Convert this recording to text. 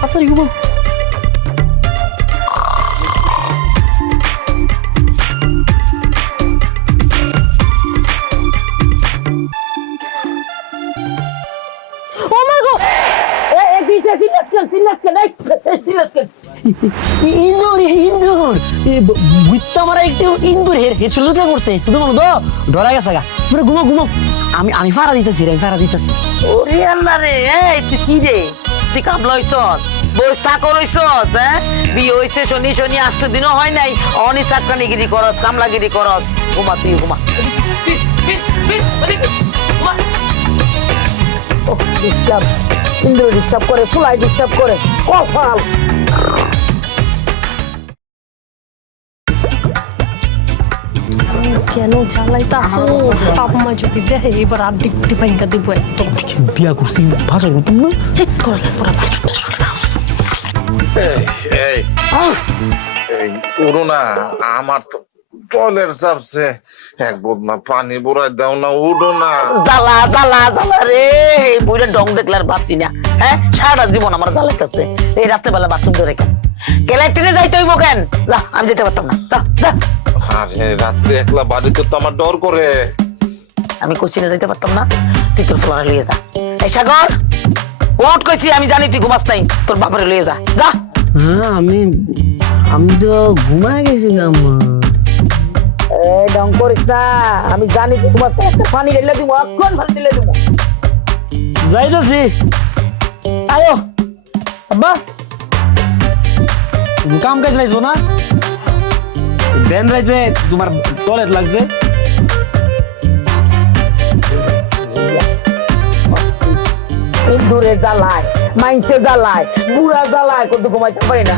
তাড়াতাড়ি ঘুমো। ও মাই গড এই দিছে সিলেক্ট ইন্দুর ইন্দুর বুঝতে আমার একটু ইন্দুর হেছুলতে করছে শুধু মনে তো ডরা গেছে গা তোমরা ঘুমো ঘুমো আমি আমি ফাড়া দিতেছি রে ফাড়া দিতেছি ওরে আল্লাহ রে এই তুই কি রে তুই কামলা হইছস বই চাকর হইছস হ্যাঁ বিয়ে হইছে শনি শনি 8 দিনও হয় নাই অনি চাকরানিগিরি করস কামলাগিরি করস ঘুমা তুই ঘুমা ডিস্টার্ব ইন্দ্র ডিস্টার্ব করে ফুলাই ডিস্টার্ব করে কফাল কেন জ্বালাইতাছো আম্মা যদি দেখে এবার আর ডিপটি ভাঙ্গা দিব একদম বিয়া করছি ভাষা করতাম না ঠিক করে পুরো বাছুটা শুনলাম এই পুরো না আমার তো টয়লেট চাপছে এক বদনা পানি বুড়াই দাও না উঠো না জ্বালা জ্বালা জ্বালা রে বুইরা ডং দেখলে আর বাঁচি না হ্যাঁ সারা জীবন আমার জ্বালাইতেছে এই রাত্রে বেলা বাথরুম ধরে কেন ক্যালেক্টরে যাইতে হইব কেন যা আমি যেতে পারতাম না যা যা আরে রাত্রে একলা বাড়িতে তো আমার ডর করে আমি কোচিনে যাইতে পারতাম না তুই তোর ফ্লোরে লিয়ে যা এই সাগর ওট কইছি আমি জানি তুই ঘুমাস নাই তোর বাপরে লিয়ে যা যা হ্যাঁ আমি তো ঘুমায় গেছিলাম এই ডং করিস না আমি জানি তুই ঘুমাস না একটা পানি ঢেলে দিব অক্ষণ পানি ঢেলে দিব যাইতেছি আয়ো আব্বা কাম কাজ রাইছো না বেন রাইতে তোমার টয়লেট লাগছে ইন্দুরে জ্বালায় মাইনসে জ্বালায় বুড়া জ্বালায় কত ঘুমাইতে পারি না